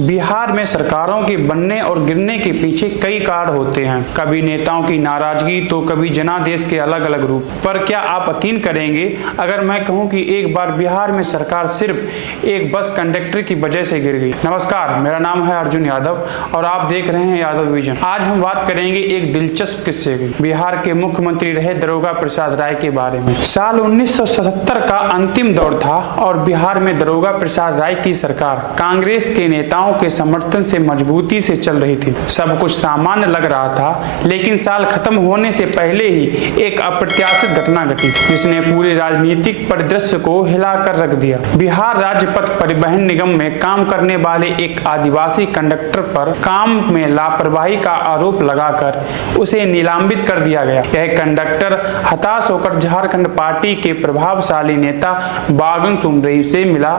बिहार में सरकारों के बनने और गिरने के पीछे कई कारण होते हैं, कभी नेताओं की नाराजगी तो कभी जनादेश के अलग अलग रूप। पर क्या आप यकीन करेंगे अगर मैं कहूं कि एक बार बिहार में सरकार सिर्फ एक बस कंडक्टर की वजह से गिर गई। नमस्कार, मेरा नाम है अर्जुन यादव और आप देख रहे हैं यादव विजन। आज हम बात करेंगे एक दिलचस्प किस्से की, बिहार के मुख्यमंत्री रहे दारोगा प्रसाद राय के बारे में। साल 1977 का अंतिम दौर था और बिहार में दारोगा प्रसाद राय की सरकार कांग्रेस के नेताओं के समर्थन से मजबूती से चल रही थी। सब कुछ सामान्य लग रहा था, लेकिन साल खत्म होने से पहले ही एक अप्रत्याशित घटना घटी जिसने पूरे राजनीतिक परिदृश्य को हिलाकर रख दिया। बिहार राज्य पथ परिवहन निगम में काम करने वाले एक आदिवासी कंडक्टर पर काम में लापरवाही का आरोप लगाकर उसे निलंबित कर दिया गया। यह कंडक्टर हताश होकर झारखंड पार्टी के प्रभावशाली नेता बागन सुमरई से मिला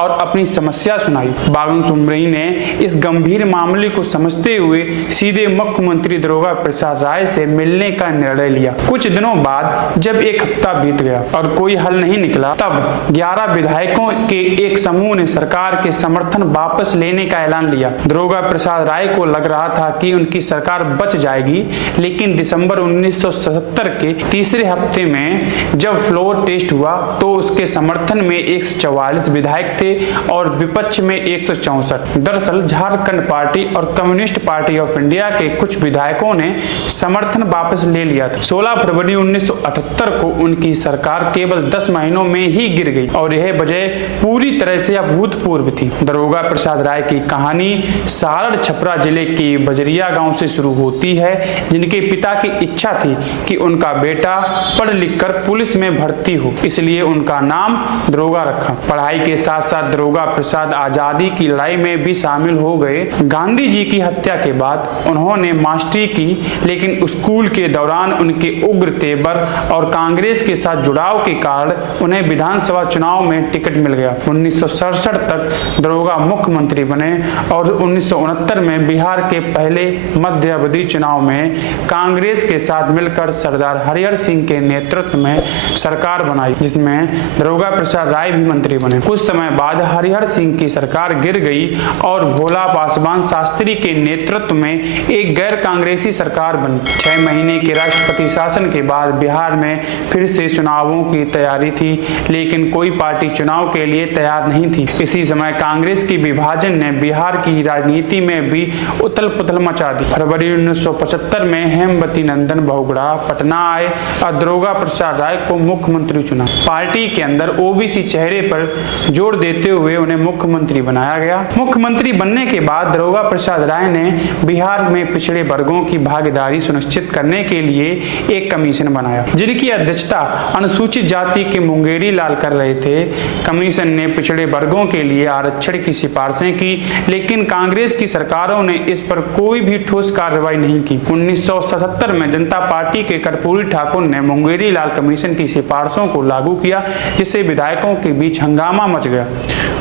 और अपनी समस्या सुनाई। बागन सुमरई ने इस गंभीर मामले को समझते हुए सीधे मुख्यमंत्री दारोगा प्रसाद राय से मिलने का निर्णय लिया। कुछ दिनों बाद जब एक हफ्ता बीत गया और कोई हल नहीं निकला, तब 11 विधायकों के एक समूह ने सरकार के समर्थन वापस लेने का ऐलान लिया। दारोगा प्रसाद राय को लग रहा था कि उनकी सरकार बच जाएगी, लेकिन दिसंबर 1977 के तीसरे हफ्ते में जब फ्लोर टेस्ट हुआ तो उसके समर्थन में 144 विधायक थे और विपक्ष में 164। दरअसल झारखंड पार्टी और कम्युनिस्ट पार्टी ऑफ इंडिया के कुछ विधायकों ने समर्थन वापस ले लिया था। 16 फरवरी 1978 को उनकी सरकार केवल 10 महीनों में ही गिर गई और यह वजह पूरी तरह से अभूतपूर्व थी। दारोगा प्रसाद राय की कहानी सारण छपरा जिले के बजरिया गांव से शुरू होती है, जिनके पिता की इच्छा थी कि उनका बेटा पढ़ लिख कर पुलिस में भर्ती हो, इसलिए उनका नाम दारोगा रखा। पढ़ाई के साथ साथ दारोगा प्रसाद आजादी की लड़ाई में भी शामिल हो गए। गांधी जी की हत्या के बाद उन्होंने मास्टरी की, लेकिन स्कूल के दौरान उनके उग्र तेवर और कांग्रेस के साथ जुड़ाव के कारण उन्हें विधानसभा चुनाव में टिकट मिल गया। 1967 तक दारोगा मुख्यमंत्री बने और 1969 में बिहार के पहले मध्य अवधि चुनाव में कांग्रेस के साथ मिलकर सरदार हरिहर सिंह के नेतृत्व में सरकार बनाई, जिसमें दारोगा प्रसाद राय भी मंत्री बने। कुछ समय बाद हरिहर सिंह की सरकार गिर गई और भोला पासवान शास्त्री के नेतृत्व में एक गैर कांग्रेसी सरकार बनी। 6 महीने के राष्ट्रपति शासन के बाद बिहार में फिर से चुनावों की तैयारी थी, लेकिन कोई पार्टी चुनाव के लिए तैयार नहीं थी। इसी समय कांग्रेस की विभाजन ने बिहार की राजनीति में भी उथल पुथल मचा दी। फरवरी 1975 में हेमवती नंदन बहुगुणा पटना आए और दारोगा प्रसाद राय को मुख्यमंत्री चुना। पार्टी के अंदर ओबीसी चेहरे पर जोर देते हुए उन्हें मुख्यमंत्री बनाया गया। मुख्यमंत्री बनने के बाद दारोगा प्रसाद राय ने बिहार में पिछड़े वर्गों की भागीदारी सुनिश्चित करने के लिए एक कमीशन बनाया, जिनकी अध्यक्षता अनुसूचित जाति के मुंगेरी लाल कर रहे थे। कमीशन ने पिछड़े वर्गों के लिए आरक्षण की सिफारिशें की, लेकिन कांग्रेस की सरकारों ने इस पर कोई भी ठोस कार्रवाई नहीं की। 1977 में जनता पार्टी के कर्पूरी ठाकुर ने मुंगेरी लाल कमीशन की सिफारिशों को लागू किया, जिससे विधायकों के बीच हंगामा मच गया।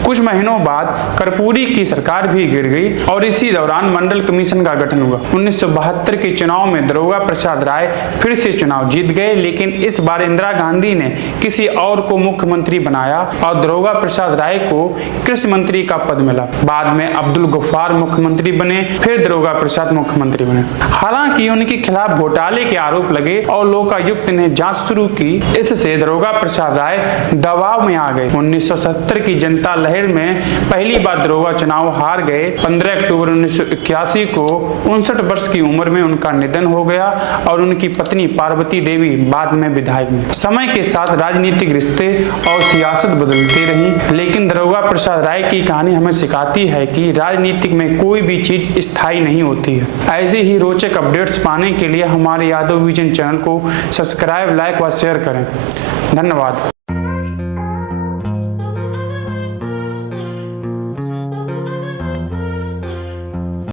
कुछ महीनों बाद कर्पूरी की सरकार भी गिर गई और इसी दौरान मंडल कमीशन का गठन हुआ। 1972 के चुनाव में दारोगा प्रसाद राय फिर से चुनाव जीत गए, लेकिन इस बार इंदिरा गांधी ने किसी और को मुख्यमंत्री बनाया और दारोगा प्रसाद राय को कृषि मंत्री का पद मिला। बाद में अब्दुल गफ्फार मुख्यमंत्री बने, फिर दारोगा प्रसाद मुख्यमंत्री बने। हालांकि उनके खिलाफ घोटाले के आरोप लगे और लोकायुक्त ने जांच शुरू की, इससे दारोगा प्रसाद राय दबाव में आ गए। 1970 की जनता लहर में पहली बार दारोगा चुनाव हार गए। 15 अक्टूबर 1981 को 59 वर्ष की उम्र में उनका निधन हो गया और उनकी पत्नी पार्वती देवी बाद में विधायक बनी। समय के साथ राजनीतिक रिश्ते और सियासत बदलती रही, लेकिन दारोगा प्रसाद राय की कहानी हमें सिखाती है कि राजनीतिक में कोई भी चीज स्थायी नहीं होती है। ऐसे ही रोचक अपडेट्स पाने के लिए हमारे यादव विजन चैनल को सब्सक्राइब, लाइक व शेयर करें। धन्यवाद।